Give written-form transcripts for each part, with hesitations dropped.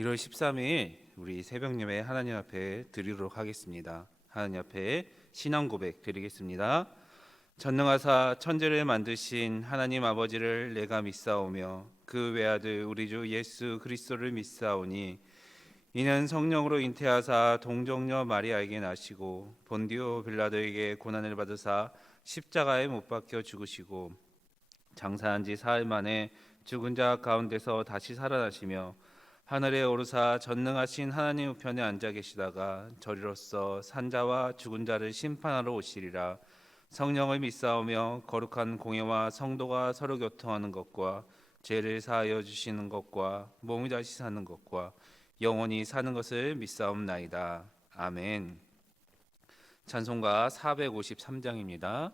1월 13일 우리 새벽예배 하나님 앞에 드리도록 하겠습니다. 하나님 앞에 신앙 고백 드리겠습니다. 전능하사 천지를 만드신 하나님 아버지를 내가 믿사오며 그 외아들 우리 주 예수 그리스도를 믿사오니 이는 성령으로 잉태하사 동정녀 마리아에게 나시고 본디오 빌라도에게 고난을 받으사 십자가에 못 박혀 죽으시고 장사한 지 사흘 만에 죽은 자 가운데서 다시 살아나시며 하늘에 오르사 전능하신 하나님 우편에 앉아 계시다가 저리로서 산자와 죽은 자를 심판하러 오시리라. 성령을 믿사오며 거룩한 공예와 성도가 서로 교통하는 것과 죄를 사하여 주시는 것과 몸이 다시 사는 것과 영원히 사는 것을 믿사옵나이다. 아멘. 찬송가 453장입니다.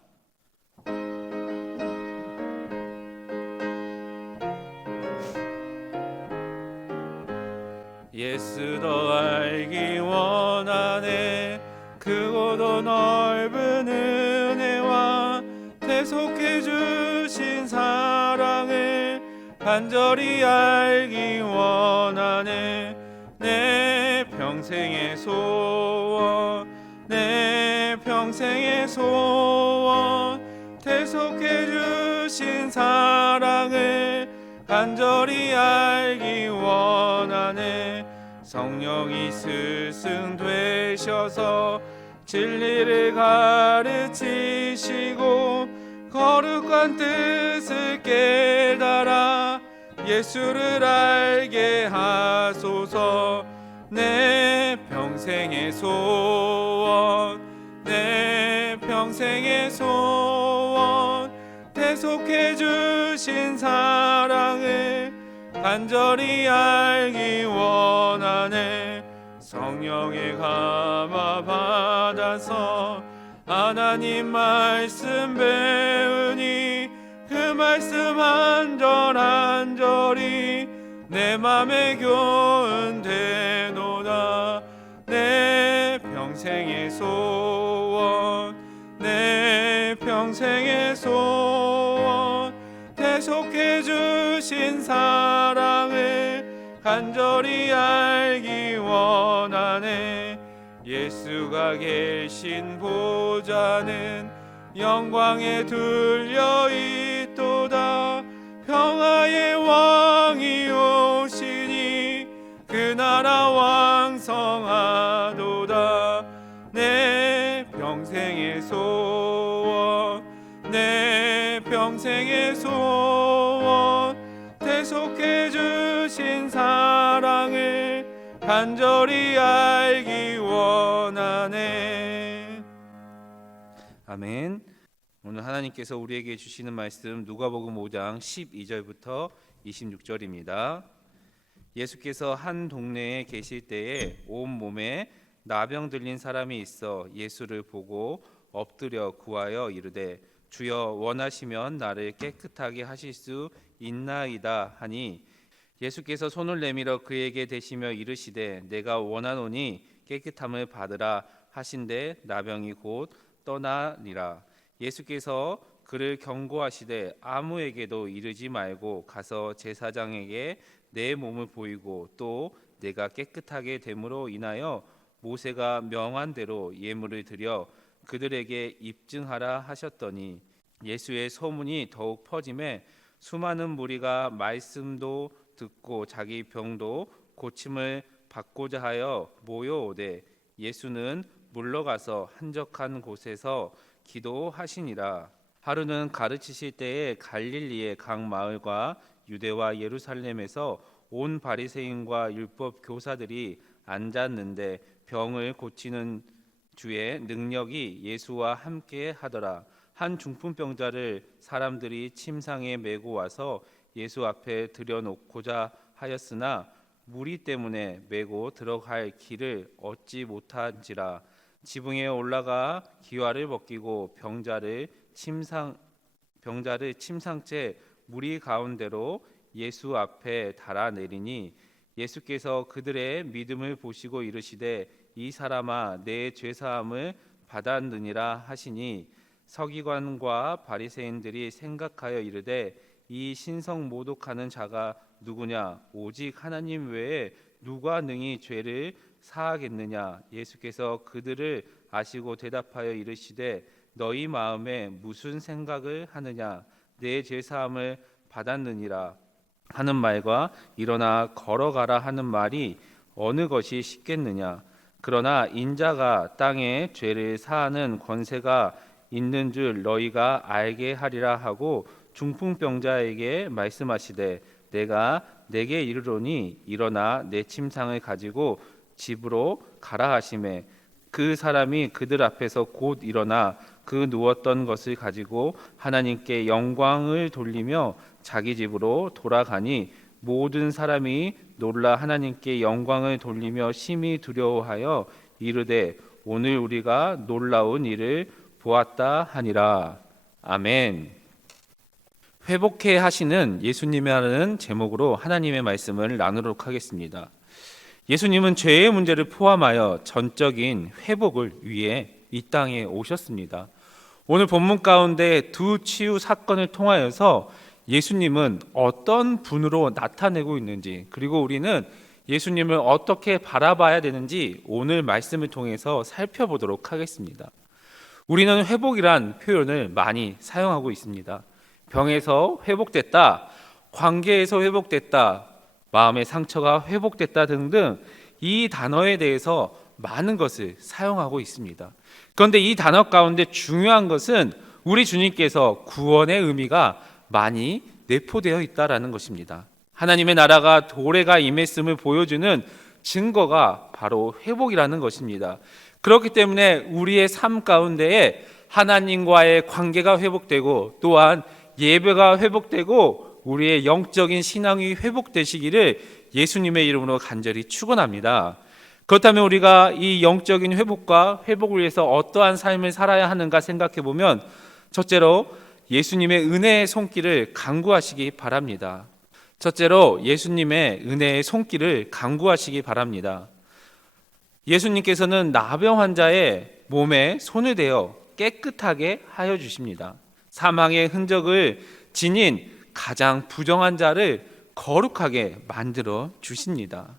예수 더 알기 원하네. 크고도 넓은 은혜와 대속해 주신 사랑을 간절히 알기 원하네. 내 평생의 소원, 내 평생의 소원, 대속해 주신 사랑을 간절히 알기 원하네. 성령이 스승 되셔서 진리를 가르치시고 거룩한 뜻을 깨달아 예수를 알게 하소서. 내 평생의 소원, 내 평생의 소원, 대속해 주신 사랑을 간절히 알기 원하네. 성령의 감화 받아서 하나님 말씀 배우니 그 말씀 한 절 한 절이 내 맘에 교훈되노라. 내 평생의 소원, 내 평생의 소원, 대속해 주신 사랑을 간절히 알기 원하네. 예수가 계신 보좌는 영광에 둘려 있도다. 평화의 왕이 오시니 그 나라 왕성하도다. 내 평생의 소원, 내 평생의 소원, 대속해 주신 사랑을 간절히 알기 원하네. 아멘. 오늘 하나님께서 우리에게 주시는 말씀 누가복음 5장 12절부터 26절입니다. 예수께서 한 동네에 계실 때에 온 몸에 나병 들린 사람이 있어 예수를 보고 엎드려 구하여 이르되 주여 원하시면 나를 깨끗하게 하실 수 있나이다 하니 예수께서 손을 내밀어 그에게 대시며 이르시되 내가 원하노니 깨끗함을 받으라 하신대 나병이 곧 떠나니라. 예수께서 그를 경고하시되 아무에게도 이르지 말고 가서 제사장에게 내 몸을 보이고 또 내가 깨끗하게 됨으로 인하여 모세가 명한 대로 예물을 드려 그들에게 입증하라 하셨더니 예수의 소문이 더욱 퍼지매 수많은 무리가 말씀도 듣고 자기 병도 고침을 받고자 하여 모여오되 예수는 물러가서 한적한 곳에서 기도하시니라. 하루는 가르치실 때에 갈릴리의 각 마을과 유대와 예루살렘에서 온 바리새인과 율법 교사들이 앉았는데 병을 고치는 주의 능력이 예수와 함께 하더라. 한 중풍병자를 사람들이 침상에 메고 와서 예수 앞에 들여놓고자 하였으나 무리 때문에 메고 들어갈 길을 얻지 못한지라. 지붕에 올라가 기와를 벗기고 병자를 침상째 무리 가운데로 예수 앞에 달아내리니 예수께서 그들의 믿음을 보시고 이르시되 이 사람아 내 죄사함을 받았느니라 하시니 서기관과 바리새인들이 생각하여 이르되 이 신성 모독하는 자가 누구냐 오직 하나님 외에 누가 능히 죄를 사하겠느냐? 예수께서 그들을 아시고 대답하여 이르시되 너희 마음에 무슨 생각을 하느냐? 내 죄 사함을 받았느니라 하는 말과 일어나 걸어가라 하는 말이 어느 것이 쉽겠느냐? 그러나 인자가 땅에 죄를 사하는 권세가 있는 줄 너희가 알게 하리라 하고 중풍병자에게 말씀하시되 내가 내게 이르노니 일어나 내 침상을 가지고 집으로 가라 하시매 그 사람이 그들 앞에서 곧 일어나 그 누웠던 것을 가지고 하나님께 영광을 돌리며 자기 집으로 돌아가니 모든 사람이 놀라 하나님께 영광을 돌리며 심히 두려워하여 이르되 오늘 우리가 놀라운 일을 보았다 하니라. 아멘. 회복해 하시는 예수님이라는 제목으로 하나님의 말씀을 나누도록 하겠습니다. 예수님은 죄의 문제를 포함하여 전적인 회복을 위해 이 땅에 오셨습니다. 오늘 본문 가운데 두 치유 사건을 통하여서 예수님은 어떤 분으로 나타내고 있는지, 그리고 우리는 예수님을 어떻게 바라봐야 되는지 오늘 말씀을 통해서 살펴보도록 하겠습니다. 우리는 회복이란 표현을 많이 사용하고 있습니다. 병에서 회복됐다, 관계에서 회복됐다, 마음의 상처가 회복됐다 등등 이 단어에 대해서 많은 것을 사용하고 있습니다. 그런데 이 단어 가운데 중요한 것은 우리 주님께서 구원의 의미가 많이 내포되어 있다라는 것입니다. 하나님의 나라가 도래가 임했음을 보여주는 증거가 바로 회복이라는 것입니다. 그렇기 때문에 우리의 삶 가운데에 하나님과의 관계가 회복되고 또한 예배가 회복되고 우리의 영적인 신앙이 회복되시기를 예수님의 이름으로 간절히 축원합니다. 그렇다면 우리가 이 영적인 회복과 회복을 위해서 어떠한 삶을 살아야 하는가 생각해 보면 첫째로 예수님의 은혜의 손길을 간구하시기 바랍니다. 첫째로 예수님의 은혜의 손길을 간구하시기 바랍니다. 예수님께서는 나병 환자의 몸에 손을 대어 깨끗하게 하여 주십니다. 사망의 흔적을 지닌 가장 부정한 자를 거룩하게 만들어 주십니다.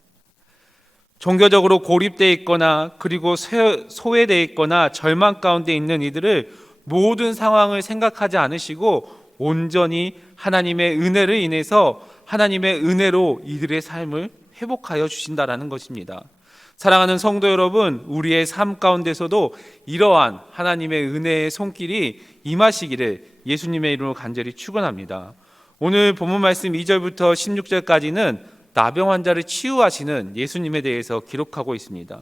종교적으로 고립되어 있거나 그리고 소외되어 있거나 절망 가운데 있는 이들을 모든 상황을 생각하지 않으시고 온전히 하나님의 은혜를 인해서 하나님의 은혜로 이들의 삶을 회복하여 주신다라는 것입니다. 사랑하는 성도 여러분, 우리의 삶 가운데서도 이러한 하나님의 은혜의 손길이 임하시기를 예수님의 이름으로 간절히 축원합니다. 오늘 본문 말씀 2절부터 16절까지는 나병 환자를 치유하시는 예수님에 대해서 기록하고 있습니다.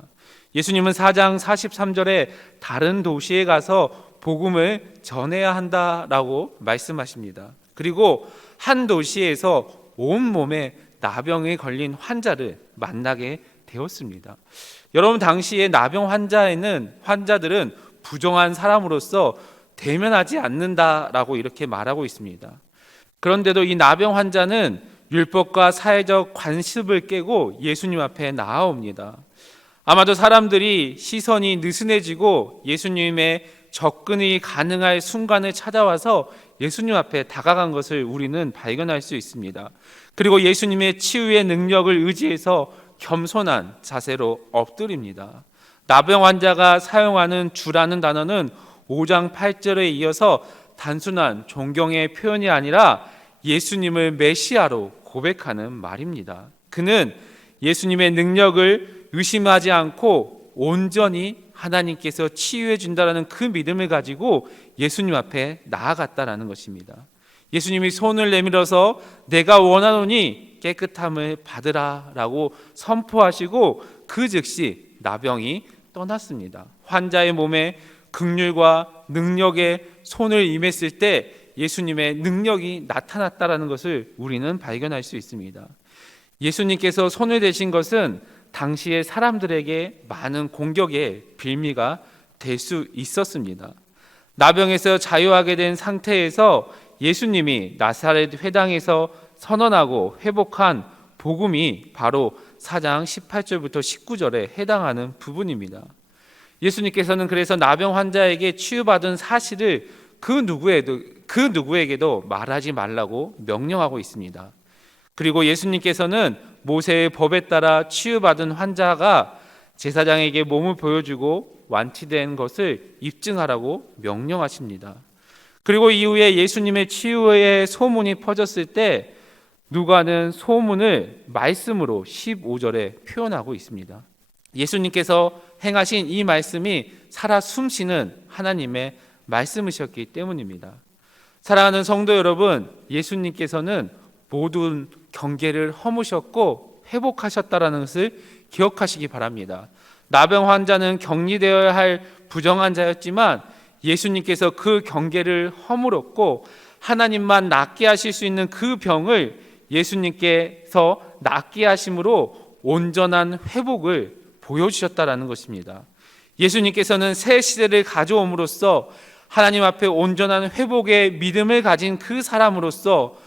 예수님은 4장 43절에 다른 도시에 가서 복음을 전해야 한다라고 말씀하십니다. 그리고 한 도시에서 온몸에 나병에 걸린 환자를 만나게 되었습니다. 여러분, 당시에 나병 환자들은 부정한 사람으로서 대면하지 않는다라고 이렇게 말하고 있습니다. 그런데도 이 나병 환자는 율법과 사회적 관습을 깨고 예수님 앞에 나아옵니다. 아마도 사람들이 시선이 느슨해지고 예수님의 접근이 가능할 순간을 찾아와서 예수님 앞에 다가간 것을 우리는 발견할 수 있습니다. 그리고 예수님의 치유의 능력을 의지해서 겸손한 자세로 엎드립니다. 나병 환자가 사용하는 주라는 단어는 5장 8절에 이어서 단순한 존경의 표현이 아니라 예수님을 메시아로 고백하는 말입니다. 그는 예수님의 능력을 의심하지 않고 온전히 하나님께서 치유해 준다라는 그 믿음을 가지고 예수님 앞에 나아갔다라는 것입니다. 예수님이 손을 내밀어서 내가 원하노니 깨끗함을 받으라라고 선포하시고 그 즉시 나병이 떠났습니다. 환자의 몸에 긍휼과 능력의 손을 임했을 때 예수님의 능력이 나타났다라는 것을 우리는 발견할 수 있습니다. 예수님께서 손을 대신 것은 당시의 사람들에게 많은 공격의 빌미가 될 수 있었습니다. 나병에서 자유하게 된 상태에서 예수님이 나사렛 회당에서 선언하고 회복한 복음이 바로 4장 18절부터 19절에 해당하는 부분입니다. 예수님께서는 그래서 나병 환자에게 치유받은 사실을 그 누구에게도 말하지 말라고 명령하고 있습니다. 그리고 예수님께서는 모세의 법에 따라 치유받은 환자가 제사장에게 몸을 보여주고 완치된 것을 입증하라고 명령하십니다. 그리고 이후에 예수님의 치유의 소문이 퍼졌을 때 누가는 소문을 말씀으로 15절에 표현하고 있습니다. 예수님께서 행하신 이 말씀이 살아 숨쉬는 하나님의 말씀이셨기 때문입니다. 사랑하는 성도 여러분, 예수님께서는 모든 경계를 허무셨고 회복하셨다라는 것을 기억하시기 바랍니다. 나병 환자는 격리되어야 할 부정한 자였지만 예수님께서 그 경계를 허물었고 하나님만 낫게 하실 수 있는 그 병을 예수님께서 낫게 하심으로 온전한 회복을 보여주셨다라는 것입니다. 예수님께서는 새 시대를 가져옴으로써 하나님 앞에 온전한 회복의 믿음을 가진 그 사람으로서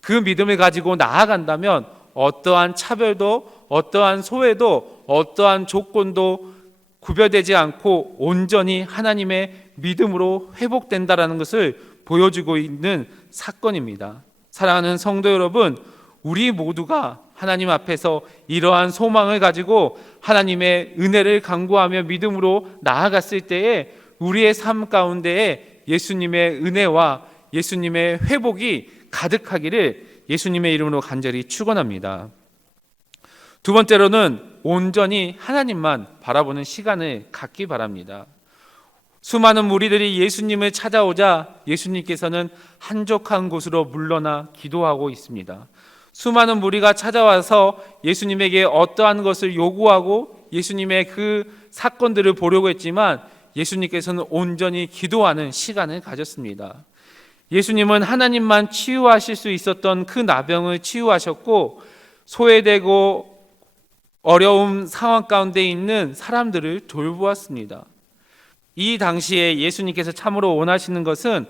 그 믿음을 가지고 나아간다면 어떠한 차별도 어떠한 소외도 어떠한 조건도 구별되지 않고 온전히 하나님의 믿음으로 회복된다라는 것을 보여주고 있는 사건입니다. 사랑하는 성도 여러분, 우리 모두가 하나님 앞에서 이러한 소망을 가지고 하나님의 은혜를 간구하며 믿음으로 나아갔을 때에 우리의 삶 가운데에 예수님의 은혜와 예수님의 회복이 가득하기를 예수님의 이름으로 간절히 축원합니다. 두 번째로는 온전히 하나님만 바라보는 시간을 갖기 바랍니다. 수많은 무리들이 예수님을 찾아오자 예수님께서는 한적한 곳으로 물러나 기도하고 있습니다. 수많은 무리가 찾아와서 예수님에게 어떠한 것을 요구하고 예수님의 그 사건들을 보려고 했지만 예수님께서는 온전히 기도하는 시간을 가졌습니다. 예수님은 하나님만 치유하실 수 있었던 그 나병을 치유하셨고 소외되고 어려운 상황 가운데 있는 사람들을 돌보았습니다. 이 당시에 예수님께서 참으로 원하시는 것은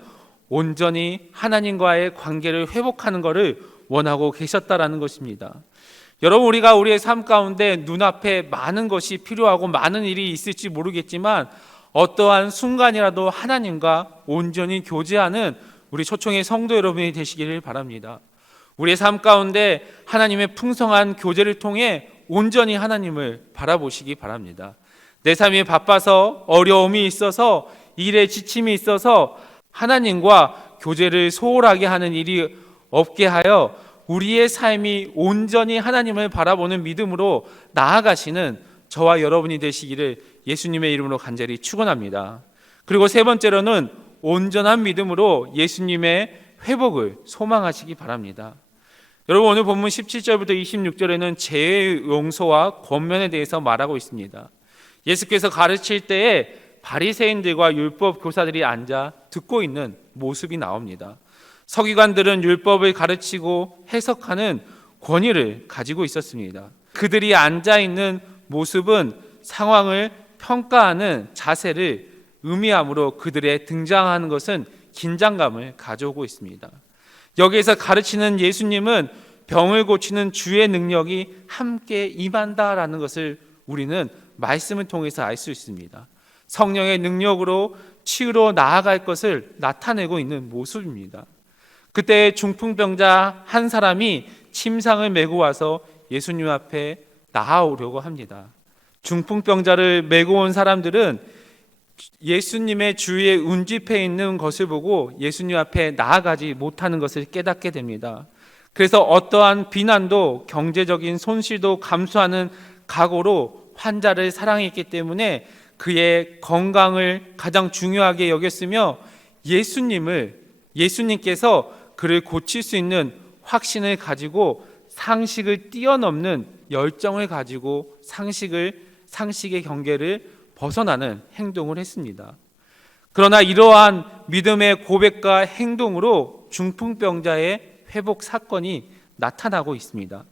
온전히 하나님과의 관계를 회복하는 것을 원하고 계셨다라는 것입니다. 여러분, 우리가 우리의 삶 가운데 눈앞에 많은 것이 필요하고 많은 일이 있을지 모르겠지만 어떠한 순간이라도 하나님과 온전히 교제하는 우리 초청의 성도 여러분이 되시기를 바랍니다. 우리의 삶 가운데 하나님의 풍성한 교제를 통해 온전히 하나님을 바라보시기 바랍니다. 내 삶이 바빠서 어려움이 있어서 일에 지침이 있어서 하나님과 교제를 소홀하게 하는 일이 없게 하여 우리의 삶이 온전히 하나님을 바라보는 믿음으로 나아가시는 저와 여러분이 되시기를 예수님의 이름으로 간절히 축원합니다. 그리고 세 번째로는 온전한 믿음으로 예수님의 회복을 소망하시기 바랍니다. 여러분, 오늘 본문 17절부터 26절에는 죄의 용서와 권면에 대해서 말하고 있습니다. 예수께서 가르칠 때에 바리새인들과 율법 교사들이 앉아 듣고 있는 모습이 나옵니다. 서기관들은 율법을 가르치고 해석하는 권위를 가지고 있었습니다. 그들이 앉아 있는 모습은 상황을 평가하는 자세를 의미하므로 그들의 등장하는 것은 긴장감을 가져오고 있습니다. 여기에서 가르치는 예수님은 병을 고치는 주의 능력이 함께 임한다라는 것을 우리는 말씀을 통해서 알 수 있습니다. 성령의 능력으로 치유로 나아갈 것을 나타내고 있는 모습입니다. 그때 중풍병자 한 사람이 침상을 메고 와서 예수님 앞에 나아오려고 합니다. 중풍병자를 메고 온 사람들은 예수님의 주위에 운집해 있는 것을 보고 예수님 앞에 나아가지 못하는 것을 깨닫게 됩니다. 그래서 어떠한 비난도 경제적인 손실도 감수하는 각오로 환자를 사랑했기 때문에 그의 건강을 가장 중요하게 여겼으며 예수님께서 그를 고칠 수 있는 확신을 가지고 상식을 뛰어넘는 열정을 가지고 상식의 경계를 벗어나는 행동을 했습니다. 그러나 이러한 믿음의 고백과 행동으로 중풍병자의 회복 사건이 나타나고 있습니다.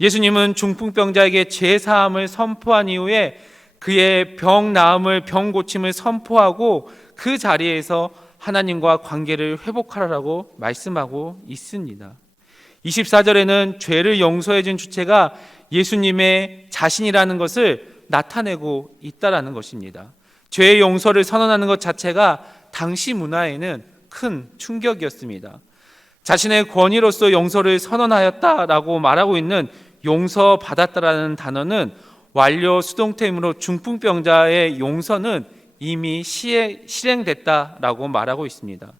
예수님은 중풍병자에게 죄사함을 선포한 이후에 그의 병 나음을 병 고침을 선포하고 그 자리에서 하나님과 관계를 회복하라고 말씀하고 있습니다. 24절에는 죄를 용서해 준 주체가 예수님의 자신이라는 것을 나타내고 있다라는 것입니다. 죄의 용서를 선언하는 것 자체가 당시 문화에는 큰 충격이었습니다. 자신의 권위로서 용서를 선언하였다라고 말하고 있는 용서받았다라는 단어는 완료 수동태이므로 중풍병자의 용서는 이미 실행됐다라고 말하고 있습니다.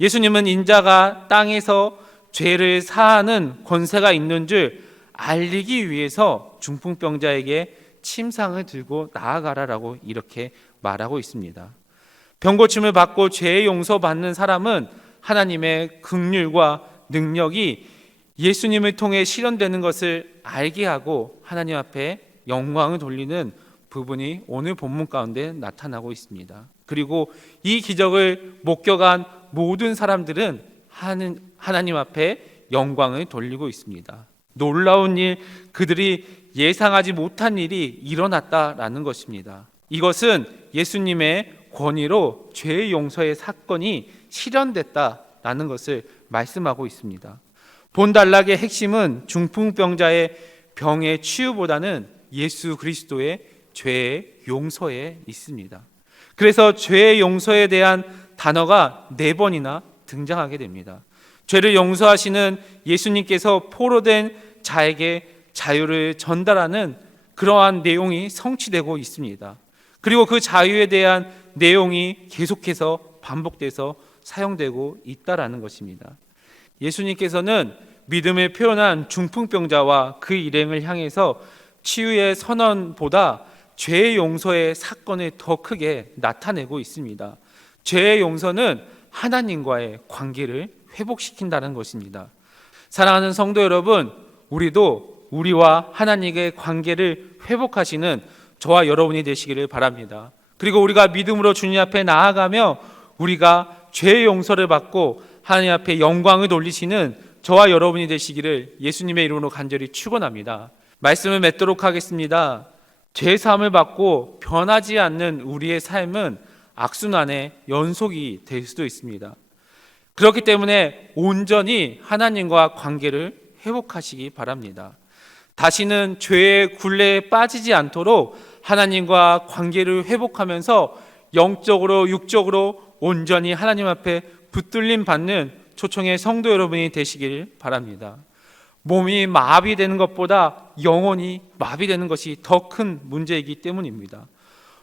예수님은 인자가 땅에서 죄를 사하는 권세가 있는 줄 알리기 위해서 중풍병자에게 침상을 들고 나아가라라고 이렇게 말하고 있습니다. 병고침을 받고 죄 용서받는 사람은 하나님의 긍휼과 능력이 예수님을 통해 실현되는 것을 알게 하고 하나님 앞에 영광을 돌리는 부분이 오늘 본문 가운데 나타나고 있습니다. 그리고 이 기적을 목격한 모든 사람들은 하나님 앞에 영광을 돌리고 있습니다. 놀라운 일, 그들이 예상하지 못한 일이 일어났다라는 것입니다. 이것은 예수님의 권위로 죄 용서의 사건이 실현됐다라는 것을 말씀하고 있습니다. 본단락의 핵심은 중풍병자의 병의 치유보다는 예수 그리스도의 죄의 용서에 있습니다. 그래서 죄의 용서에 대한 단어가 4번이나 등장하게 됩니다. 죄를 용서하시는 예수님께서 포로된 자에게 자유를 전달하는 그러한 내용이 성취되고 있습니다. 그리고 그 자유에 대한 내용이 계속해서 반복돼서 사용되고 있다라는 것입니다. 예수님께서는 믿음을 표현한 중풍병자와 그 일행을 향해서 치유의 선언보다 죄의 용서의 사건을 더 크게 나타내고 있습니다. 죄의 용서는 하나님과의 관계를 회복시킨다는 것입니다. 사랑하는 성도 여러분, 우리도 우리와 하나님의 관계를 회복하시는 저와 여러분이 되시기를 바랍니다. 그리고 우리가 믿음으로 주님 앞에 나아가며 우리가 죄의 용서를 받고 하나님 앞에 영광을 돌리시는 저와 여러분이 되시기를 예수님의 이름으로 간절히 축원합니다. 말씀을 맺도록 하겠습니다. 죄 사함을 받고 변하지 않는 우리의 삶은 악순환의 연속이 될 수도 있습니다. 그렇기 때문에 온전히 하나님과 관계를 회복하시기 바랍니다. 다시는 죄의 굴레에 빠지지 않도록 하나님과 관계를 회복하면서 영적으로 육적으로 온전히 하나님 앞에 붙들림 받는 초청의 성도 여러분이 되시길 바랍니다. 몸이 마비되는 것보다 영혼이 마비되는 것이 더 큰 문제이기 때문입니다.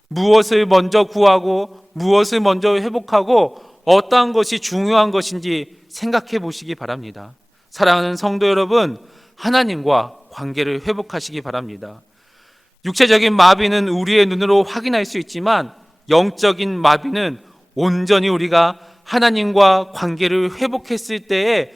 무엇을 먼저 구하고 무엇을 먼저 회복하고 어떠한 것이 중요한 것인지 생각해 보시기 바랍니다. 사랑하는 성도 여러분, 하나님과 관계를 회복하시기 바랍니다. 육체적인 마비는 우리의 눈으로 확인할 수 있지만 영적인 마비는 온전히 우리가 하나님과 관계를 회복했을 때에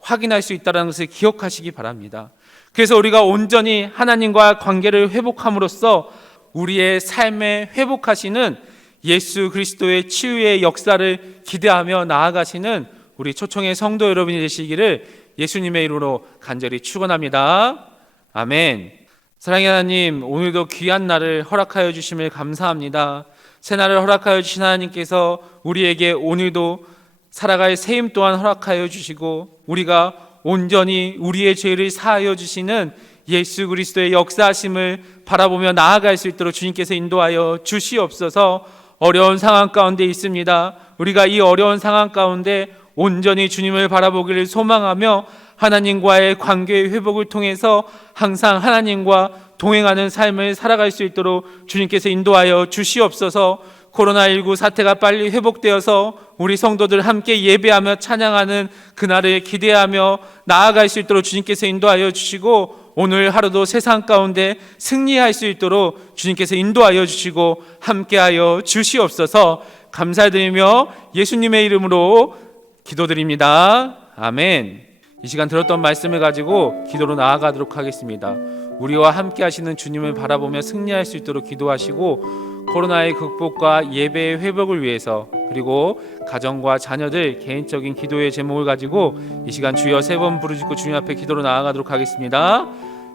확인할 수 있다는 것을 기억하시기 바랍니다. 그래서 우리가 온전히 하나님과 관계를 회복함으로써 우리의 삶에 회복하시는 예수 그리스도의 치유의 역사를 기대하며 나아가시는 우리 초청의 성도 여러분이 되시기를 예수님의 이름으로 간절히 축원합니다. 아멘. 사랑의 하나님, 오늘도 귀한 날을 허락하여 주심을 감사합니다. 새날을 허락하여 주신 하나님께서 우리에게 오늘도 살아갈 세임 또한 허락하여 주시고 우리가 온전히 우리의 죄를 사하여 주시는 예수 그리스도의 역사하심을 바라보며 나아갈 수 있도록 주님께서 인도하여 주시옵소서. 어려운 상황 가운데 있습니다. 우리가 이 어려운 상황 가운데 온전히 주님을 바라보기를 소망하며 하나님과의 관계의 회복을 통해서 항상 하나님과 동행하는 삶을 살아갈 수 있도록 주님께서 인도하여 주시옵소서. 코로나19 사태가 빨리 회복되어서 우리 성도들 함께 예배하며 찬양하는 그날을 기대하며 나아갈 수 있도록 주님께서 인도하여 주시고 오늘 하루도 세상 가운데 승리할 수 있도록 주님께서 인도하여 주시고 함께하여 주시옵소서. 감사드리며 예수님의 이름으로 기도드립니다. 아멘. 이 시간 들었던 말씀을 가지고 기도로 나아가도록 하겠습니다. 우리와 함께 하시는 주님을 바라보며 승리할 수 있도록 기도하시고 코로나의 극복과 예배의 회복을 위해서 그리고 가정과 자녀들 개인적인 기도의 제목을 가지고 이 시간 주여 3번 부르짖고 주님 앞에 기도로 나아가도록 하겠습니다.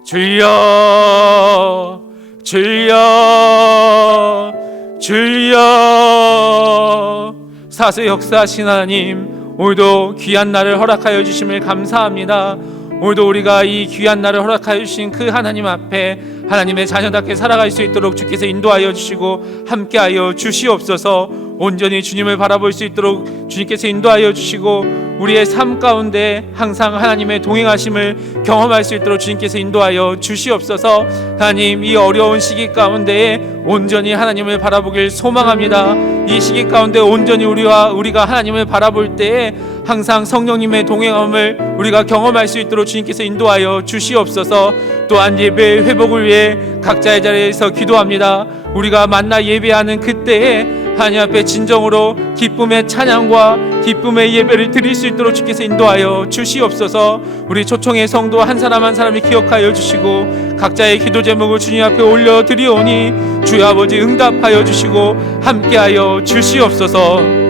주여 주여 주여 사세 역사하신 하나님, 오늘도 귀한 날을 허락하여 주심을 감사합니다. 오늘도 우리가 이 귀한 날을 허락하여 주신 그 하나님 앞에 하나님의 자녀답게 살아갈 수 있도록 주께서 인도하여 주시고 함께하여 주시옵소서. 온전히 주님을 바라볼 수 있도록 주님께서 인도하여 주시고 우리의 삶 가운데 항상 하나님의 동행하심을 경험할 수 있도록 주님께서 인도하여 주시옵소서. 하나님, 이 어려운 시기 가운데에 온전히 하나님을 바라보길 소망합니다. 이 시기 가운데 온전히 우리가 하나님을 바라볼 때에 항상 성령님의 동행함을 우리가 경험할 수 있도록 주님께서 인도하여 주시옵소서. 또한 예배의 회복을 위해 각자의 자리에서 기도합니다. 우리가 만나 예배하는 그때에 하나님 앞에 진정으로 기쁨의 찬양과 기쁨의 예배를 드릴 수 있도록 주께서 인도하여 주시옵소서. 우리 초청의 성도 한 사람 한 사람이 기억하여 주시고 각자의 기도 제목을 주님 앞에 올려드리오니 주여 아버지 응답하여 주시고 함께하여 주시옵소서.